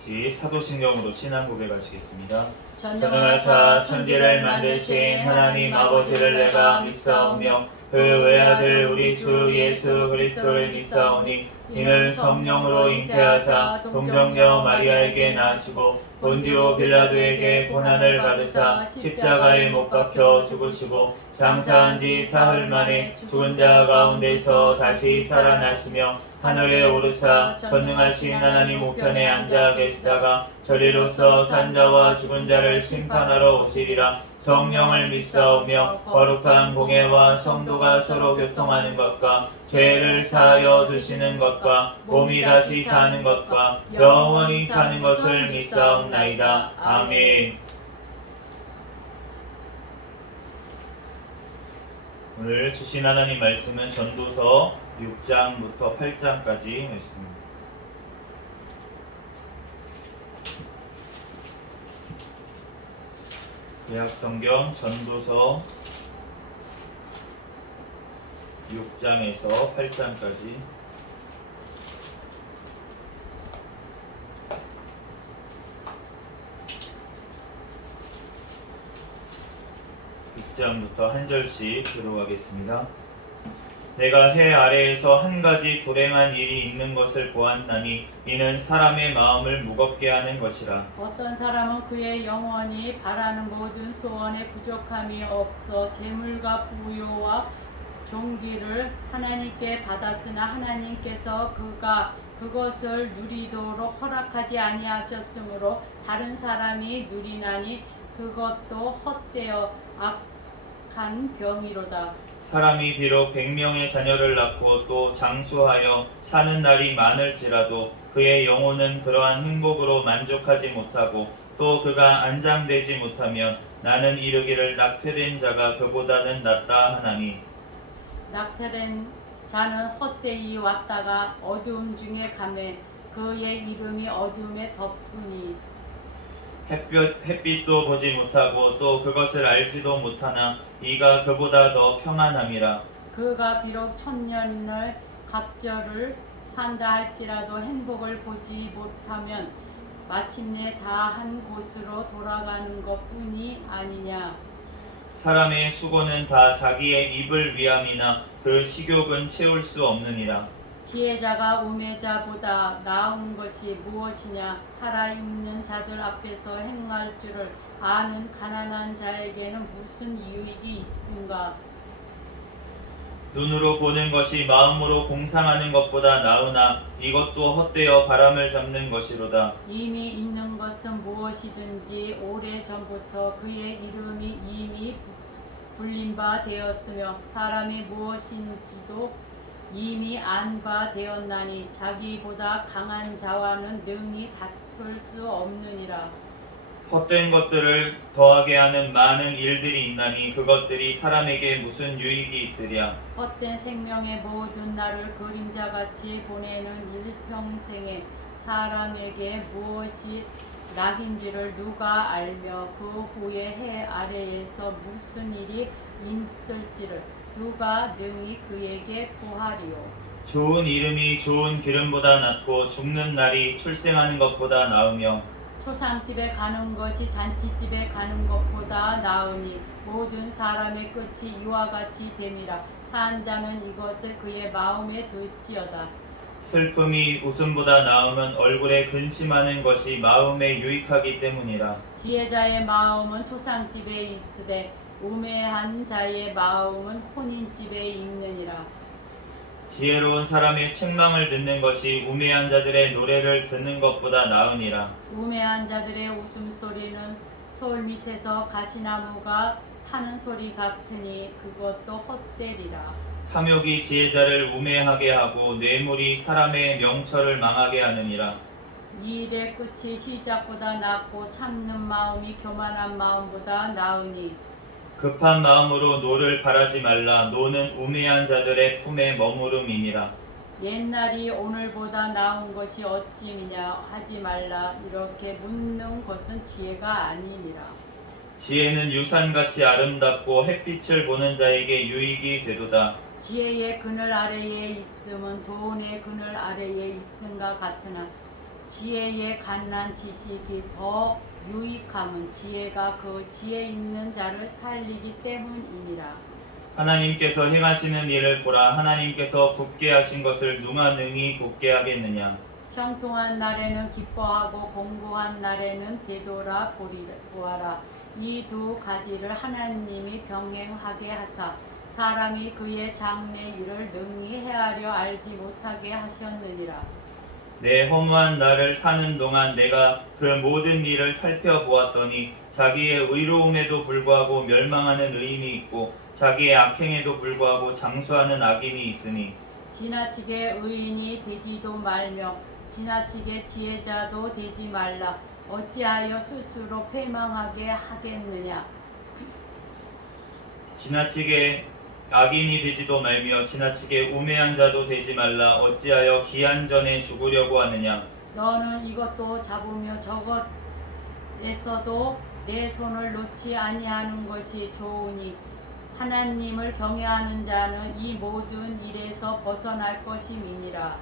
같이 사도신경으로 신앙 고백하시겠습니다. 전능하사 천지를 만드신 하나님 아버지를 내가 믿사오며 그 외아들 우리 주 예수 그리스도를 믿사오니 이는 성령으로 잉태하사 동정녀 마리아에게 나시고 본디오 빌라도에게 고난을 받으사 십자가에 못 박혀 죽으시고 장사한 지 사흘 만에 죽은 자 가운데서 다시 살아나시며 하늘에 오르사 전능하신 하나님 우편에 앉아 계시다가 저리로서 산자와 죽은 자를 심판하러 오시리라. 성령을 믿사오며 거룩한 공예와 성도가 서로 교통하는 것과 죄를 사하여 주시는 것과 몸이 다시 사는 것과 영원히 사는 것을 믿사옵나이다. 아멘. 오늘 주신 하나님 말씀은 전도서 6장부터 8장까지 말씀입니다. 구약성경 전도서 6장에서 8장까지 부터 한 절씩 들어가겠습니다. 내가 해 아래에서 한 가지 불행한 일이 있는 것을 보았나니 이는 사람의 마음을 무겁게 하는 것이라. 어떤 사람은 그의 영혼이 바라는 모든 소원에 부족함이 없어 재물과 부요와 존귀를 하나님께 받았으나 하나님께서 그가 그것을 누리도록 허락하지 아니하셨으므로 다른 사람이 누리나니 그것도 헛되어 악한 병이로다. 사람이 비록 100명의 자녀를 낳고 또 장수하여 사는 날이 많을지라도 그의 영혼은 그러한 행복으로 만족하지 못하고 또 그가 안장되지 못하면 나는 이르기를 낙태된 자가 그보다는 낫다 하나니. 낙태된 자는 헛되이 왔다가 어두움 중에 가매 그의 이름이 어둠에 덮으니 햇빛도 보지 못하고 또 그것을 알지도 못하나 이가 그보다 더 평안함이라. 그가 비록 천년을 갑절을 산다 할지라도 행복을 보지 못하면 마침내 다 한 곳으로 돌아가는 것뿐이 아니냐. 사람의 수고는 다 자기의 입을 위함이나 그 식욕은 채울 수 없느니라. 지혜자가 우매자보다 나은 것이 무엇이냐. 살아있는 자들 앞에서 행할 줄을 아는 가난한 자에게는 무슨 유익이 있는가. 눈으로 보는 것이 마음으로 공상하는 것보다 나으나 이것도 헛되어 바람을 잡는 것이로다. 이미 있는 것은 무엇이든지 오래전부터 그의 이름이 이미 불린 바 되었으며 사람이 무엇인지도 이미 안 바 되었나니 자기보다 강한 자와는 능히 다툴 수 없느니라. 헛된 것들을 더하게 하는 많은 일들이 있나니 그것들이 사람에게 무슨 유익이 있으랴. 헛된 생명의 모든 날을 그림자같이 보내는 일평생에 사람에게 무엇이 낙인지를 누가 알며 그 후에 해 아래에서 무슨 일이 있을지를 누가 능히 그에게 구하리요. 좋은 이름이 좋은 기름보다 낫고 죽는 날이 출생하는 것보다 나으며 초상집에 가는 것이 잔치집에 가는 것보다 나으니 모든 사람의 끝이 이와 같이 됨이라. 산 자는 이것을 그의 마음에 둘지어다. 슬픔이 웃음보다 나으면 얼굴에 근심하는 것이 마음에 유익하기 때문이라. 지혜자의 마음은 초상집에 있으되 우매한 자의 마음은 혼인집에 있느니라. 지혜로운 사람의 책망을 듣는 것이 우매한 자들의 노래를 듣는 것보다 나으니라. 우매한 자들의 웃음소리는 솔 밑에서 가시나무가 타는 소리 같으니 그것도 헛되리라. 탐욕이 지혜자를 우매하게 하고 뇌물이 사람의 명철을 망하게 하느니라. 일의 끝이 시작보다 낫고 참는 마음이 교만한 마음보다 나으니 급한 마음으로 노를 바라지 말라. 노는 우매한 자들의 품에 머무름이니라. 옛날이 오늘보다 나은 것이 어찌미냐 하지 말라. 이렇게 묻는 것은 지혜가 아니니라. 지혜는 유산같이 아름답고 햇빛을 보는 자에게 유익이 되도다. 지혜의 그늘 아래에 있음은 돈의 그늘 아래에 있음과 같으나 지혜에 관한 지식이 더 유익함은 지혜가 그 지혜 있는 자를 살리기 때문이니라. 하나님께서 행하시는 일을 보라. 하나님께서 굳게 하신 것을 누가 능히 굳게 하겠느냐. 형통한 날에는 기뻐하고 공고한 날에는 되돌아 보아라. 이 두 가지를 하나님이 병행하게 하사 사람이 그의 장래 일을 능히 헤아려 알지 못하게 하셨느니라. 내 허무한 날을 사는 동안 내가 그 모든 일을 살펴보았더니 자기의 의로움에도 불구하고 멸망하는 의인이 있고 자기의 악행에도 불구하고 장수하는 악인이 있으니 지나치게 의인이 되지도 말며 지나치게 지혜자도 되지 말라. 어찌하여 스스로 패망하게 하겠느냐. 지나치게 악인이 되지도 말며 지나치게 우매한 자도 되지 말라. 어찌하여 기한 전에 죽으려고 하느냐. 너는 이것도 잡으며 저것에서도 내 손을 놓지 아니하는 것이 좋으니 하나님을 경외하는 자는 이 모든 일에서 벗어날 것임이니라.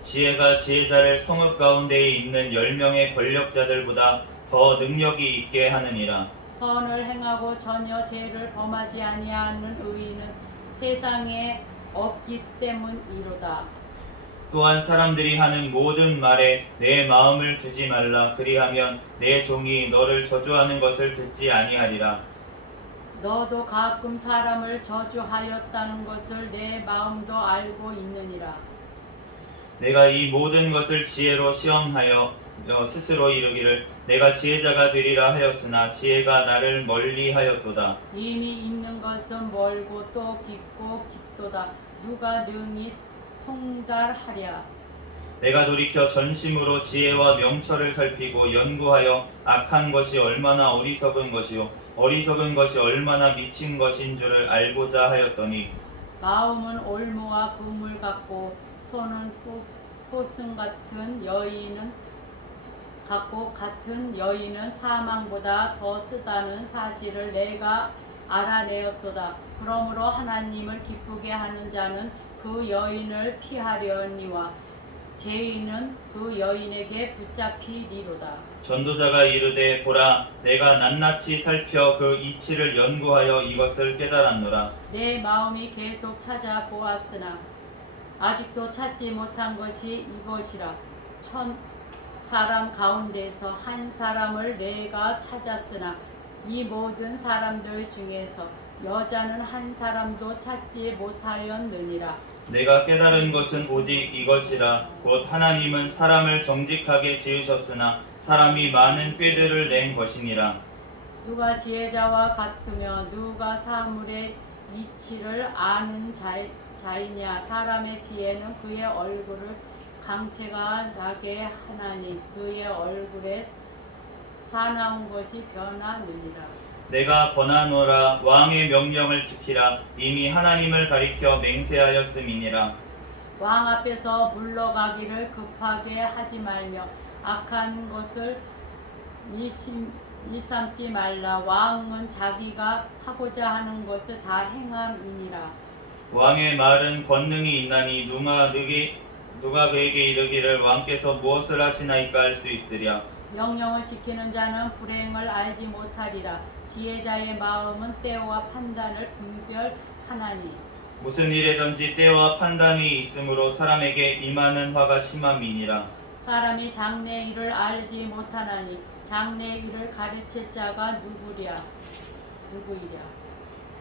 지혜가 지혜자를 성읍 가운데에 있는 10명의 권력자들보다 더 능력이 있게 하느니라. 선을 행하고 전혀 죄를 범하지 아니하는 의인은 세상에 없기 때문이로다. 또한 사람들이 하는 모든 말에 내 마음을 두지 말라. 그리하면 내 종이 너를 저주하는 것을 듣지 아니하리라. 너도 가끔 사람을 저주하였다는 것을 내 마음도 알고 있느니라. 내가 이 모든 것을 지혜로 시험하여 스스로 이르기를 내가 지혜자가 되리라 하였으나 지혜가 나를 멀리하였도다. 이미 있는 것은 멀고 또 깊고 깊도다. 누가 능히 통달하랴. 내가 돌이켜 전심으로 지혜와 명철을 살피고 연구하여 악한 것이 얼마나 어리석은 것이요 어리석은 것이 얼마나 미친 것인 줄을 알고자 하였더니 마음은 올무와 그물 같고 손은 포승 같은 여인은 사망보다 더 쓰다는 사실을 내가 알아내었도다. 그러므로 하나님을 기쁘게 하는 자는 그 여인을 피하려니와 죄인은 그 여인에게 붙잡히리로다. 전도자가 이르되 보라 내가 낱낱이 살펴 그 이치를 연구하여 이것을 깨달았노라. 내 마음이 계속 찾아보았으나 아직도 찾지 못한 것이 이것이라. 사람 가운데서 한 사람을 내가 찾았으나 이 모든 사람들 중에서 여자는 한 사람도 찾지 못하였느니라. 내가 깨달은 것은 오직 이것이라. 곧 하나님은 사람을 정직하게 지으셨으나 사람이 많은 꾀들을 낸 것이니라. 누가 지혜자와 같으며 누가 사물의 이치를 아는 자이냐. 사람의 지혜는 그의 얼굴을 강체가 나게 하나니 그의 얼굴에 사나운 것이 변하느니라. 내가 권하노라. 왕의 명령을 지키라. 이미 하나님을 가리켜 맹세하였음이니라. 왕 앞에서 물러가기를 급하게 하지 말며 악한 것을 일삼지 말라. 왕은 자기가 하고자 하는 것을 다 행함이니라. 왕의 말은 권능이 있나니 누가 그에게 이르기를 왕께서 무엇을 하시나이까 할 수 있으랴. 명령을 지키는 자는 불행을 알지 못하리라. 지혜자의 마음은 때와 판단을 분별하나니 무슨 일에든지 때와 판단이 있으므로 사람에게 임하는 화가 심함이니라. 사람이 장래 일을 알지 못하나니 장래 일을 가르칠 자가 누구이랴.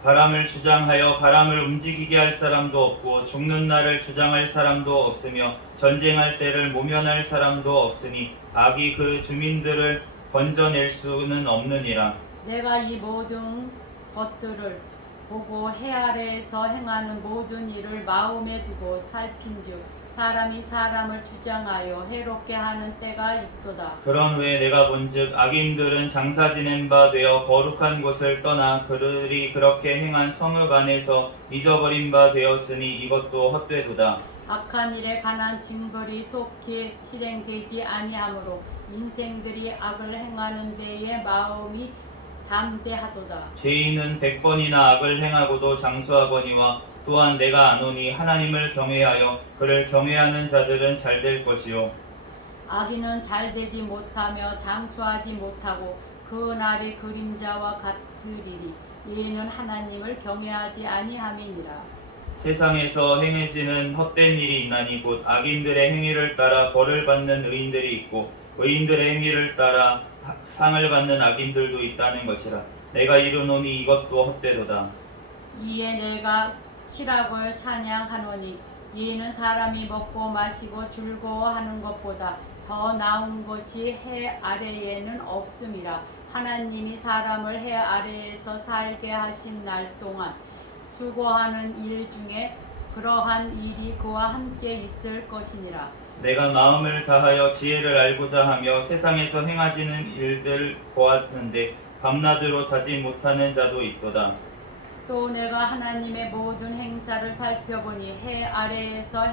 바람을 주장하여 바람을 움직이게 할 사람도 없고 죽는 날을 주장할 사람도 없으며 전쟁할 때를 모면할 사람도 없으니 악이 그 주민들을 건져낼 수는 없느니라. 내가 이 모든 것들을 보고 해 아래에서 행하는 모든 일을 마음에 두고 살핀즉 사람이 사람을 주장하여 해롭게 하는 때가 있도다. 그런 후에 내가 본즉 악인들은 장사 지낸 바 되어 거룩한 곳을 떠나 그들이 그렇게 행한 성읍 안에서 잊어버린 바 되었으니 이것도 헛되도다. 악한 일에 관한 징벌이 속히 실행되지 아니하므로 인생들이 악을 행하는 데에 마음이 담대하도다. 죄인은 100번이나 악을 행하고도 장수하거니와 또한 내가 아노니 하나님을 경외하여 그를 경외하는 자들은 잘 될 것이요 악인은 잘되지 못하며 장수하지 못하고 그 날이 그림자와 같으리니 이는 하나님을 경외하지 아니함이니라. 세상에서 행해지는 헛된 일이 있나니 곧 악인들의 행위를 따라 벌을 받는 의인들이 있고 의인들의 행위를 따라 상을 받는 악인들도 있다는 것이라. 내가 이르노니 이것도 헛되도다. 이에 내가 희락을 찬양하노니 이는 사람이 먹고 마시고 즐거워하는 것보다 더 나은 것이 해 아래에는 없음이라. 하나님이 사람을 해 아래에서 살게 하신 날 동안 수고하는 일 중에 그러한 일이 그와 함께 있을 것이니라. 내가 마음을 다하여 지혜를 알고자 하며 세상에서 행하지는 일들 보았는데 밤낮으로 자지 못하는 자도 있도다. 또 내가 하나님의 모든 행사를 살펴보니 해 아래에서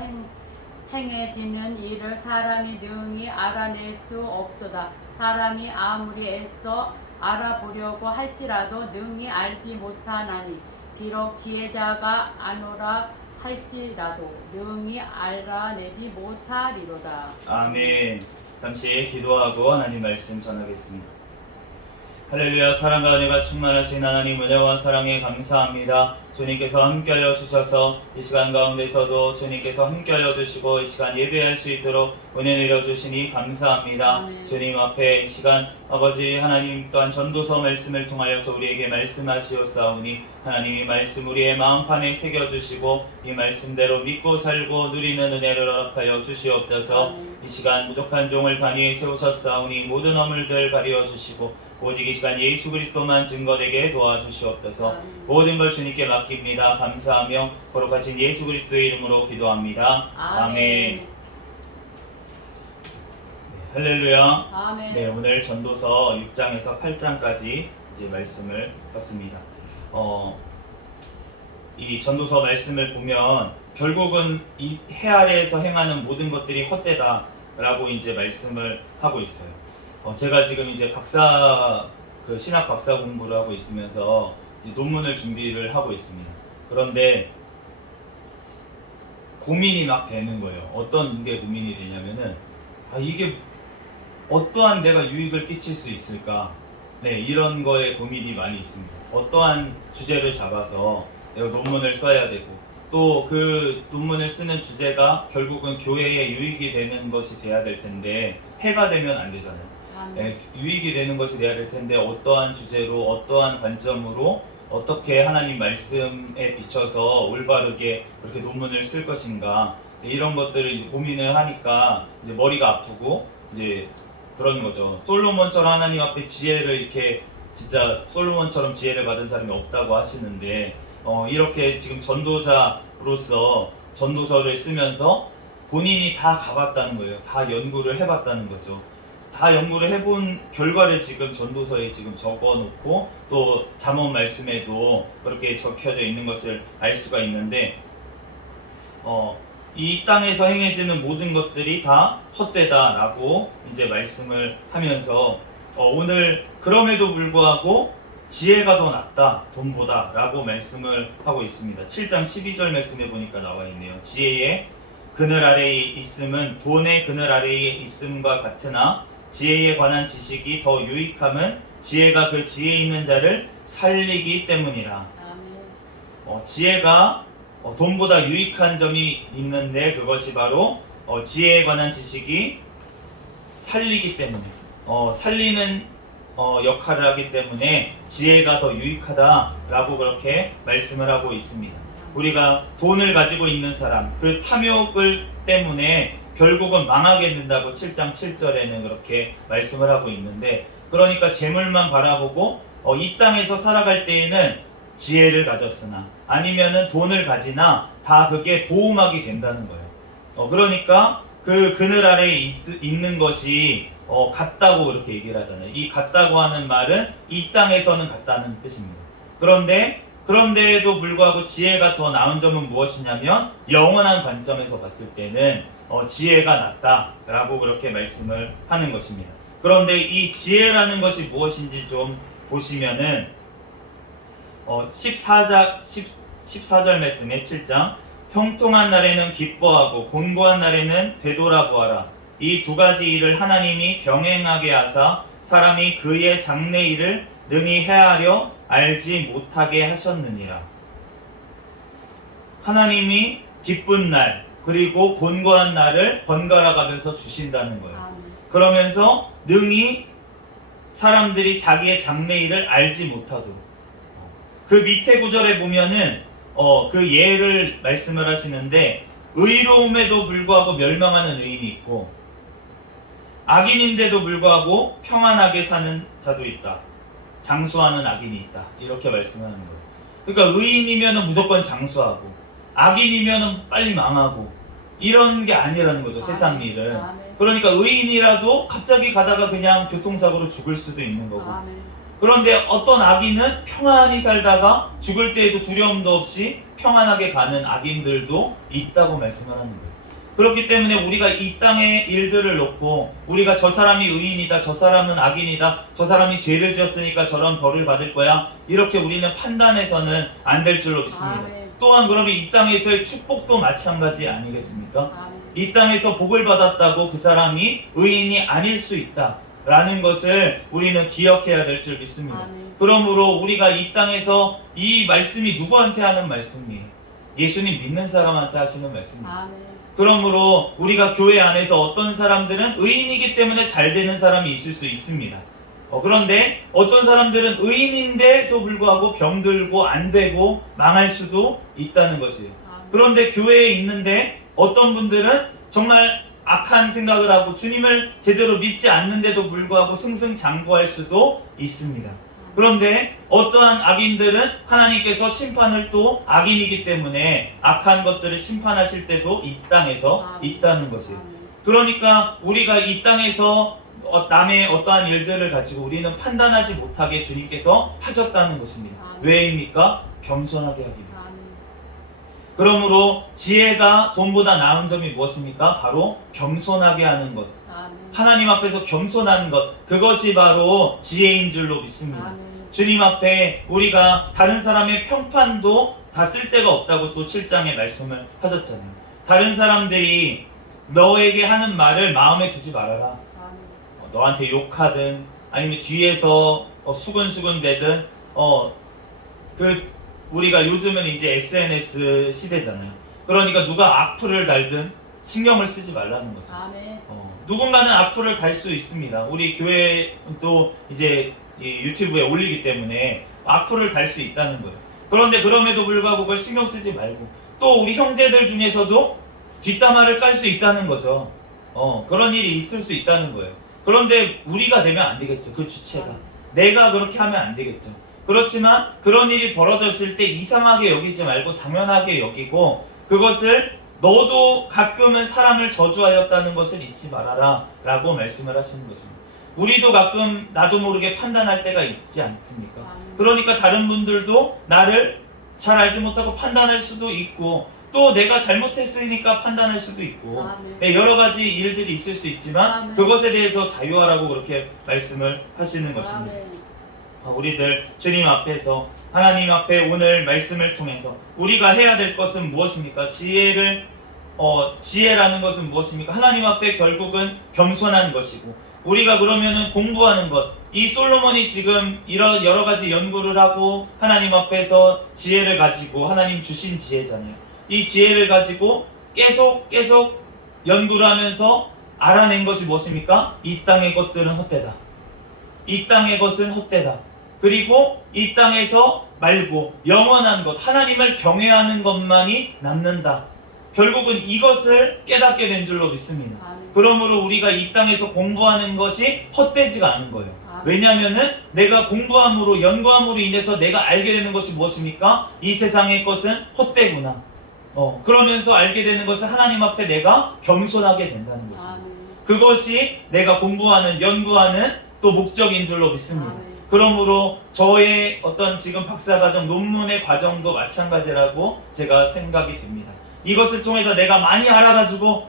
행해지는 일을 사람이 능히 알아낼 수 없도다. 사람이 아무리 애써 알아보려고 할지라도 능히 알지 못하나니 비록 지혜자가 아노라 할지라도 능히 알아내지 못하리로다. 아멘. 잠시 기도하고 하나님 말씀 전하겠습니다. 할렐루야. 사랑과 은혜가 충만하신 하나님, 은혜와 사랑에 감사합니다. 주님께서 함께하여 주셔서 이 시간 가운데서도 주님께서 함께하여 주시고 이 시간 예배할 수 있도록 은혜 내려주시니 감사합니다. 아멘. 주님 앞에 이 시간 아버지 하나님 또한 전도서 말씀을 통하여서 우리에게 말씀하시옵사오니 하나님이 말씀 우리의 마음판에 새겨주시고 이 말씀대로 믿고 살고 누리는 은혜를 허락하여 주시옵소서. 아멘. 이 시간 부족한 종을 단위에 세우셨사오니 모든 허물들 가려 주시고 오직 이 시간 예수 그리스도만 증거되게 도와주시옵소서. 아멘. 모든 걸 주님께 맡깁니다. 감사하며 거룩하신 예수 그리스도의 이름으로 기도합니다. 아멘. 할렐루야. 아멘. 네, 오늘 전도서 6장에서 8장까지 이제 말씀을 봤습니다. 이 전도서 말씀을 보면 결국은 이 해 아래에서 행하는 모든 것들이 헛되다라고 이제 말씀을 하고 있어요. 제가 지금 이제 신학 박사 공부를 하고 있으면서 이제 논문을 준비를 하고 있습니다. 그런데 고민이 막 되는 거예요. 어떤 게 고민이 되냐면은 이게 어떠한 내가 유익을 끼칠 수 있을까? 네, 이런 거에 고민이 많이 있습니다. 어떠한 주제를 잡아서 내가 논문을 써야 되고 또 그 논문을 쓰는 주제가 결국은 교회에 유익이 되는 것이 돼야 될 텐데 해가 되면 안 되잖아요. 네, 유익이 되는 것이 돼야 될 텐데 어떠한 주제로 어떠한 관점으로 어떻게 하나님 말씀에 비춰서 올바르게 그렇게 논문을 쓸 것인가, 네, 이런 것들을 이제 고민을 하니까 이제 머리가 아프고 이제 그런 거죠. 솔로몬처럼 하나님 앞에 지혜를 이렇게 진짜 솔로몬처럼 지혜를 받은 사람이 없다고 하시는데 이렇게 지금 전도자로서 전도서를 쓰면서 본인이 다 가봤다는 거예요. 다 연구를 해봤다는 거죠. 다 연구를 해본 결과를 지금 전도서에 지금 적어놓고 또 잠언 말씀에도 그렇게 적혀져 있는 것을 알 수가 있는데 이 땅에서 행해지는 모든 것들이 다 헛되다라고 이제 말씀을 하면서 오늘 그럼에도 불구하고 지혜가 더 낫다 돈보다 라고 말씀을 하고 있습니다. 7장 12절 말씀에 보니까 나와 있네요. 지혜의 그늘 아래에 있음은 돈의 그늘 아래에 있음과 같으나 지혜에 관한 지식이 더 유익함은 지혜가 그 지혜 있는 자를 살리기 때문이라. 지혜가 돈보다 유익한 점이 있는데 그것이 바로 지혜에 관한 지식이 살리기 때문에 살리는 역할을 하기 때문에 지혜가 더 유익하다라고 그렇게 말씀을 하고 있습니다. 우리가 돈을 가지고 있는 사람, 그 탐욕을 때문에 결국은 망하게 된다고 7장 7절에는 그렇게 말씀을 하고 있는데, 그러니까 재물만 바라보고 이 땅에서 살아갈 때에는 지혜를 가졌으나 아니면은 돈을 가지나 다 그게 보호막이 된다는 거예요. 그러니까 그 그늘 아래에 있는 것이 같다고 그렇게 얘기를 하잖아요. 이 같다고 하는 말은 이 땅에서는 같다는 뜻입니다. 그런데도 불구하고 지혜가 더 나은 점은 무엇이냐면 영원한 관점에서 봤을 때는 지혜가 낫다라고 그렇게 말씀을 하는 것입니다. 그런데 이 지혜라는 것이 무엇인지 좀 보시면은 14절 말씀에 7장 형통한 날에는 기뻐하고 곤고한 날에는 되돌아보아라. 이 두 가지 일을 하나님이 병행하게 하사 사람이 그의 장래 일을 능히 헤아려 알지 못하게 하셨느니라. 하나님이 기쁜 날 그리고 곤고한 날을 번갈아 가면서 주신다는 거예요. 아멘. 그러면서 능히 사람들이 자기의 장래 일을 알지 못하도록. 그 밑에 구절에 보면은 그 예를 말씀을 하시는데, 의로움에도 불구하고 멸망하는 의인이 있고 악인인데도 불구하고 평안하게 사는 자도 있다. 장수하는 악인이 있다. 이렇게 말씀하는 거예요. 그러니까 의인이면은 무조건 장수하고 악인이면은 빨리 망하고 이런 게 아니라는 거죠. 세상 일은. 아멘. 그러니까 의인이라도 갑자기 가다가 그냥 교통사고로 죽을 수도 있는 거고, 아멘. 그런데 어떤 악인은 평안히 살다가 죽을 때에도 두려움도 없이 평안하게 가는 악인들도 있다고 말씀을 하는 거예요. 그렇기 때문에 우리가 이 땅의 일들을 놓고 우리가 저 사람이 의인이다, 저 사람은 악인이다, 저 사람이 죄를 지었으니까 저런 벌을 받을 거야, 이렇게 우리는 판단해서는 안 될 줄로 믿습니다. 아멘. 또한 그러면 이 땅에서의 축복도 마찬가지 아니겠습니까? 아멘. 이 땅에서 복을 받았다고 그 사람이 의인이 아닐 수 있다 라는 것을 우리는 기억해야 될 줄 믿습니다. 아멘. 그러므로 우리가 이 땅에서 이 말씀이 누구한테 하는 말씀이에요? 예수님 믿는 사람한테 하시는 말씀이에요. 아멘. 그러므로 우리가 교회 안에서 어떤 사람들은 의인이기 때문에 잘 되는 사람이 있을 수 있습니다. 그런데 어떤 사람들은 의인인데도 불구하고 병들고 안 되고 망할 수도 있다는 것이에요. 아멘. 그런데 교회에 있는데 어떤 분들은 정말 악한 생각을 하고 주님을 제대로 믿지 않는데도 불구하고 승승장구할 수도 있습니다. 그런데 어떠한 악인들은 하나님께서 심판을 또 악인이기 때문에 악한 것들을 심판하실 때도 이 땅에서 있다는 것이에요. 그러니까 우리가 이 땅에서 남의 어떠한 일들을 가지고 우리는 판단하지 못하게 주님께서 하셨다는 것입니다. 왜입니까? 겸손하게 하기 위해서. 그러므로 지혜가 돈보다 나은 점이 무엇입니까? 바로 겸손하게 하는 것. 하나님 앞에서 겸손한 것, 그것이 바로 지혜인 줄로 믿습니다. 주님 앞에 우리가 다른 사람의 평판도 다 쓸데가 없다고 또 7장에 말씀을 하셨잖아요. 다른 사람들이 너에게 하는 말을 마음에 두지 말아라. 너한테 욕하든 아니면 뒤에서 수근수근 대든 우리가 요즘은 이제 SNS 시대잖아요. 그러니까 누가 악플을 달든 신경을 쓰지 말라는 거죠. 누군가는 악플을 달 수 있습니다. 우리 교회도 이제 유튜브에 올리기 때문에 악플을 달 수 있다는 거예요. 그런데 그럼에도 불구하고 그걸 신경 쓰지 말고, 또 우리 형제들 중에서도 뒷담화를 깔 수 있다는 거죠. 그런 일이 있을 수 있다는 거예요. 그런데 우리가 되면 안 되겠죠. 그 주체가. 내가 그렇게 하면 안 되겠죠. 그렇지만 그런 일이 벌어졌을 때 이상하게 여기지 말고 당연하게 여기고, 그것을 너도 가끔은 사람을 저주하였다는 것을 잊지 말아라 라고 말씀을 하시는 것입니다. 우리도 가끔 나도 모르게 판단할 때가 있지 않습니까? 그러니까 다른 분들도 나를 잘 알지 못하고 판단할 수도 있고, 또 내가 잘못했으니까 판단할 수도 있고, 여러 가지 일들이 있을 수 있지만 그것에 대해서 자유하라고 그렇게 말씀을 하시는 것입니다. 우리들 주님 앞에서, 하나님 앞에 오늘 말씀을 통해서 우리가 해야 될 것은 무엇입니까? 지혜라는 것은 무엇입니까? 하나님 앞에 결국은 겸손한 것이고, 우리가 그러면은 공부하는 것, 이 솔로몬이 지금 이런 여러 가지 연구를 하고 하나님 앞에서 지혜를 가지고, 하나님 주신 지혜잖아요. 이 지혜를 가지고 계속 연구를 하면서 알아낸 것이 무엇입니까? 이 땅의 것들은 헛되다. 이 땅의 것은 헛되다. 그리고 이 땅에서 말고 영원한 것, 하나님을 경외하는 것만이 남는다. 결국은 이것을 깨닫게 된 줄로 믿습니다. 그러므로 우리가 이 땅에서 공부하는 것이 헛되지가 않은 거예요. 왜냐하면은 내가 공부함으로, 연구함으로 인해서 내가 알게 되는 것이 무엇입니까? 이 세상의 것은 헛되구나. 그러면서 알게 되는 것은 하나님 앞에 내가 겸손하게 된다는 것입니다. 그것이 내가 공부하는, 연구하는 또 목적인 줄로 믿습니다. 그러므로 저의 어떤 지금 박사과정 논문의 과정도 마찬가지라고 제가 생각이 됩니다. 이것을 통해서 내가 많이 알아가지고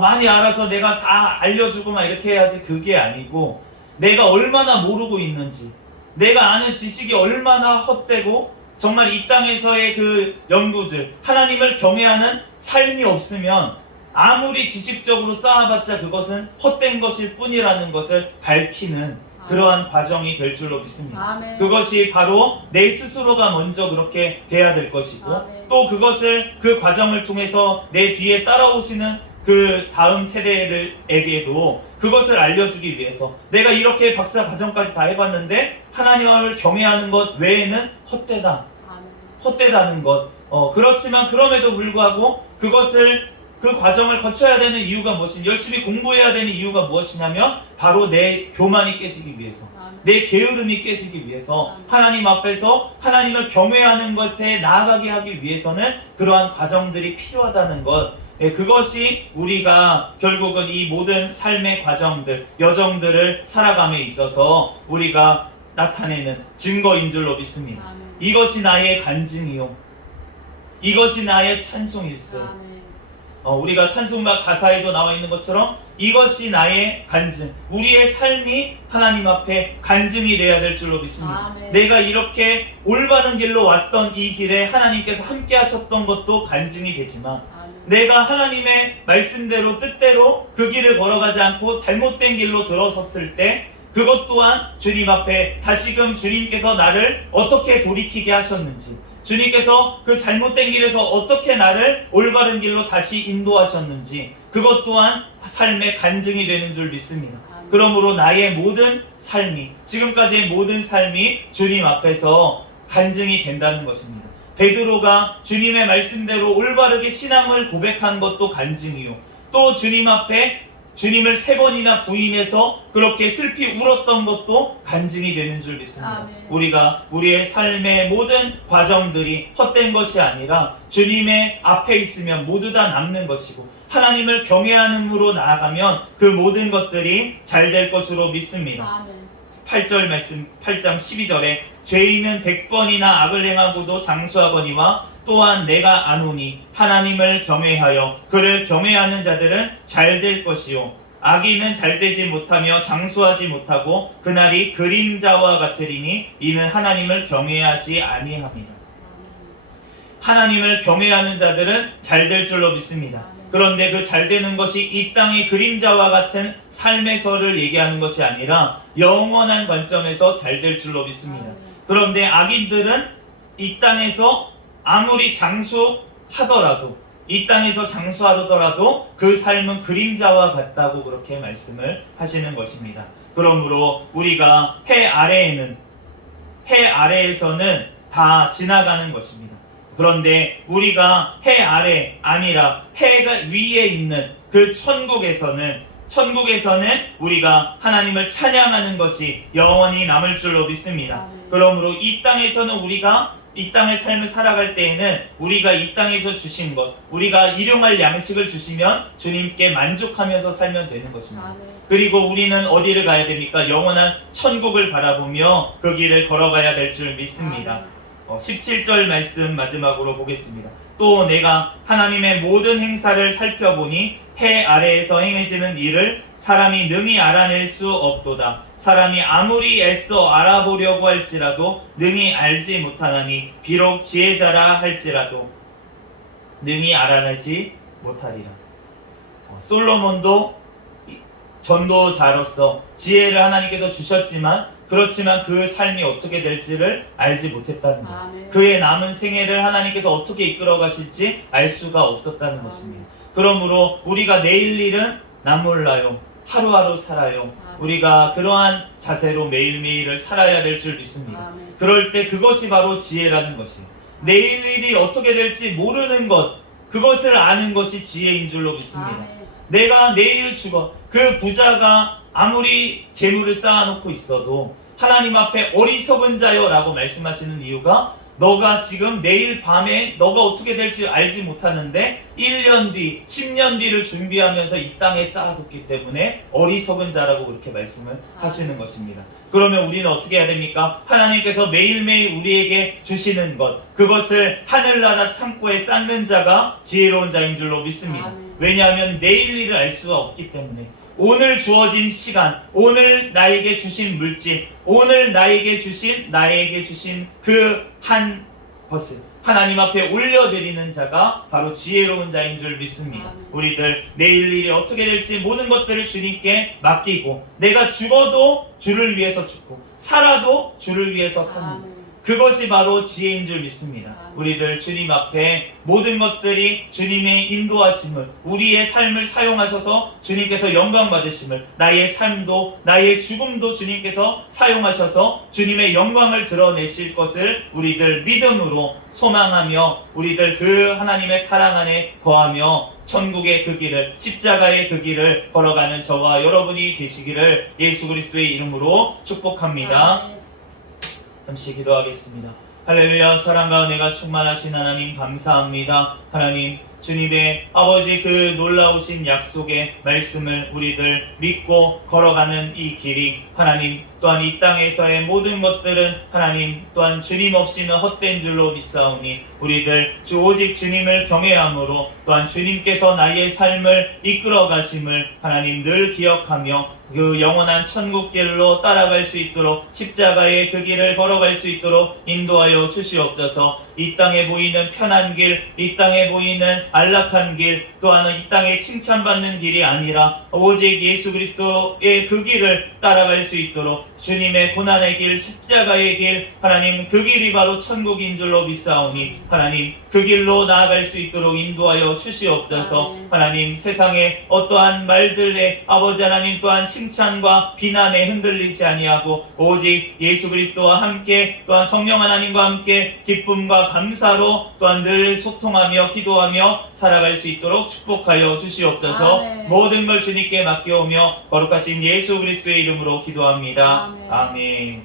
많이 알아서 내가 다 알려주고 막 이렇게 해야지, 그게 아니고 내가 얼마나 모르고 있는지, 내가 아는 지식이 얼마나 헛되고 정말 이 땅에서의 그 연구들, 하나님을 경외하는 삶이 없으면 아무리 지식적으로 쌓아봤자 그것은 헛된 것일 뿐이라는 것을 밝히는 그러한 과정이 될 줄로 믿습니다. 아멘. 그것이 바로 내 스스로가 먼저 그렇게 돼야 될 것이고 아멘. 또 그것을 그 과정을 통해서 내 뒤에 따라오시는 그 다음 세대에게도 그것을 알려주기 위해서 내가 이렇게 박사 과정까지 다 해봤는데 하나님을 경외하는 것 외에는 헛되다. 아멘. 헛되다는 것. 그렇지만 그럼에도 불구하고 그 과정을 거쳐야 되는 이유가 무엇이냐, 열심히 공부해야 되는 이유가 무엇이냐면 바로 내 교만이 깨지기 위해서, 아멘. 내 게으름이 깨지기 위해서, 하나님 앞에서 하나님을 경외하는 것에 나아가게 하기 위해서는 그러한 과정들이 필요하다는 것. 그것이 우리가 결국은 이 모든 삶의 과정들, 여정들을 살아감에 있어서 우리가 나타내는 증거인 줄로 믿습니다. 아멘. 이것이 나의 간증이요, 이것이 나의 찬송일세. 아멘. 우리가 찬송가 가사에도 나와 있는 것처럼 이것이 나의 간증, 우리의 삶이 하나님 앞에 간증이 되어야 될 줄로 믿습니다. 아멘. 내가 이렇게 올바른 길로 왔던 이 길에 하나님께서 함께 하셨던 것도 간증이 되지만 아멘. 내가 하나님의 말씀대로 뜻대로 그 길을 걸어가지 않고 잘못된 길로 들어섰을 때 그것 또한 주님 앞에 다시금 주님께서 나를 어떻게 돌이키게 하셨는지, 주님께서 그 잘못된 길에서 어떻게 나를 올바른 길로 다시 인도하셨는지 그것 또한 삶의 간증이 되는 줄 믿습니다. 그러므로 나의 모든 삶이, 지금까지의 모든 삶이 주님 앞에서 간증이 된다는 것입니다. 베드로가 주님의 말씀대로 올바르게 신앙을 고백한 것도 간증이요, 또 주님 앞에 주님을 3번이나 부인해서 그렇게 슬피 울었던 것도 간증이 되는 줄 믿습니다. 아멘. 우리가 우리의 삶의 모든 과정들이 헛된 것이 아니라 주님의 앞에 있으면 모두 다 남는 것이고 하나님을 경외하는으로 나아가면 그 모든 것들이 잘 될 것으로 믿습니다. 아멘. 8절 말씀 8장 12절에 죄인은 100번이나 악을 행하고도 장수하거니와 또한 내가 아노니 하나님을 경외하여 그를 경외하는 자들은 잘 될 것이요 악인은 잘 되지 못하며 장수하지 못하고 그날이 그림자와 같으리니 이는 하나님을 경외하지 아니함이라. 하나님을 경외하는 자들은 잘 될 줄로 믿습니다. 그런데 그 잘 되는 것이 이 땅의 그림자와 같은 삶에서를 얘기하는 것이 아니라 영원한 관점에서 잘 될 줄로 믿습니다. 그런데 악인들은 이 땅에서 아무리 장수하더라도, 이 땅에서 장수하더라도 그 삶은 그림자와 같다고 그렇게 말씀을 하시는 것입니다. 그러므로 우리가 해 아래에서는 다 지나가는 것입니다. 그런데 우리가 해 아래 아니라 해가 위에 있는 그 천국에서는 우리가 하나님을 찬양하는 것이 영원히 남을 줄로 믿습니다. 그러므로 이 땅에서는 우리가 이 땅의 삶을 살아갈 때에는 우리가 이 땅에서 주신 것, 우리가 일용할 양식을 주시면 주님께 만족하면서 살면 되는 것입니다. 그리고 우리는 어디를 가야 됩니까? 영원한 천국을 바라보며 그 길을 걸어가야 될 줄 믿습니다. 17절 말씀 마지막으로 보겠습니다. 또 내가 하나님의 모든 행사를 살펴보니 해 아래에서 행해지는 일을 사람이 능히 알아낼 수 없도다. 사람이 아무리 애써 알아보려고 할지라도 능히 알지 못하나니 비록 지혜자라 할지라도 능히 알아내지 못하리라. 솔로몬도 전도자로서 지혜를 하나님께서 주셨지만 그렇지만 그 삶이 어떻게 될지를 알지 못했다는 것. 그의 남은 생애를 하나님께서 어떻게 이끌어 가실지 알 수가 없었다는 것입니다. 그러므로 우리가 내일 일은 난 몰라요. 하루하루 살아요. 우리가 그러한 자세로 매일매일을 살아야 될 줄 믿습니다. 그럴 때 그것이 바로 지혜라는 것이에요. 내일 일이 어떻게 될지 모르는 것, 그것을 아는 것이 지혜인 줄로 믿습니다. 내가 내일 죽어. 그 부자가 아무리 재물을 쌓아놓고 있어도 하나님 앞에 어리석은 자여 라고 말씀하시는 이유가 너가 지금 내일 밤에 너가 어떻게 될지 알지 못하는데 1년 뒤, 10년 뒤를 준비하면서 이 땅에 쌓아뒀기 때문에 어리석은 자라고 그렇게 말씀을 하시는 것입니다. 그러면 우리는 어떻게 해야 됩니까? 하나님께서 매일매일 우리에게 주시는 것, 그것을 하늘나라 창고에 쌓는 자가 지혜로운 자인 줄로 믿습니다. 왜냐하면 내일 일을 알 수가 없기 때문에 오늘 주어진 시간, 오늘 나에게 주신 물질, 오늘 나에게 주신 그 한 것을, 하나님 앞에 올려드리는 자가 바로 지혜로운 자인 줄 믿습니다. 아멘. 우리들 내일 일이 어떻게 될지 모든 것들을 주님께 맡기고 내가 죽어도 주를 위해서 죽고 살아도 주를 위해서 삽니다. 아멘. 그것이 바로 지혜인 줄 믿습니다. 아멘. 우리들 주님 앞에 모든 것들이 주님의 인도하심을 우리의 삶을 사용하셔서 주님께서 영광 받으심을 나의 삶도 나의 죽음도 주님께서 사용하셔서 주님의 영광을 드러내실 것을 우리들 믿음으로 소망하며 우리들 그 하나님의 사랑 안에 거하며 천국의 그 길을 십자가의 그 길을 걸어가는 저와 여러분이 되시기를 예수 그리스도의 이름으로 축복합니다. 아멘. 잠시 기도하겠습니다. 할렐루야. 사랑과 은혜가 충만하신 하나님 감사합니다. 하나님 주님의 아버지 그 놀라우신 약속의 말씀을 우리들 믿고 걸어가는 이 길이 하나님 또한 이 땅에서의 모든 것들은 하나님 또한 주님 없이는 헛된 줄로 믿사오니 우리들 오직 주님을 경외함으로 또한 주님께서 나의 삶을 이끌어 가심을 하나님 늘 기억하며 그 영원한 천국길로 따라갈 수 있도록 십자가의 그 길을 걸어갈 수 있도록 인도하여 주시옵소서. 이 땅에 보이는 편한 길, 이 땅에 보이는 안락한 길, 또한 이 땅에 칭찬받는 길이 아니라 오직 예수 그리스도의 그 길을 따라갈 수 있도록 주님의 고난의 길, 십자가의 길, 하나님 그 길이 바로 천국인 줄로 믿사오니 하나님 그 길로 나아갈 수 있도록 인도하여 주시옵소서. 아멘. 하나님 세상의 어떠한 말들에 아버지 하나님 또한 칭찬과 비난에 흔들리지 아니하고 오직 예수 그리스도와 함께 또한 성령 하나님과 함께 기쁨과 감사로 또한 늘 소통하며 기도하며 살아갈 수 있도록 축복하여 주시옵소서. 아멘. 모든 걸 주님께 맡겨오며 거룩하신 예수 그리스도의 이름으로 기도합니다. 아멘. 아멘.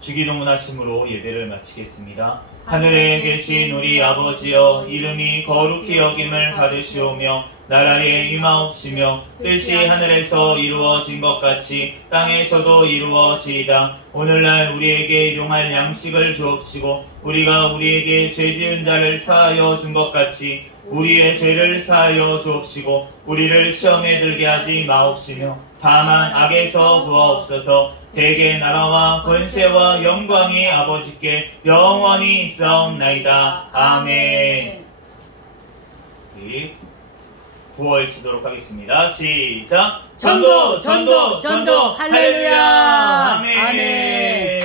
주기도문하심으로 예배를 마치겠습니다. 하늘에 계신 우리 아버지여, 이름이 거룩히 여김을 받으시오며 나라의 임하옵시며 뜻이 하늘에서 이루어진 것 같이 땅에서도 이루어지이다. 오늘날 우리에게 일용할 양식을 주옵시고 우리가 우리에게 죄 지은 자를 사하여 준 것 같이 우리의 죄를 사하여 주옵시고 우리를 시험에 들게 하지 마옵시며 다만 악에서 구하옵소서. 대개 나라와 권세와 영광이 아버지께 영원히 있사옵나이다. 아멘. 우리 구월 치도록 하겠습니다. 시작. 전도, 전도, 전도, 할렐루야. 아멘. 아멘.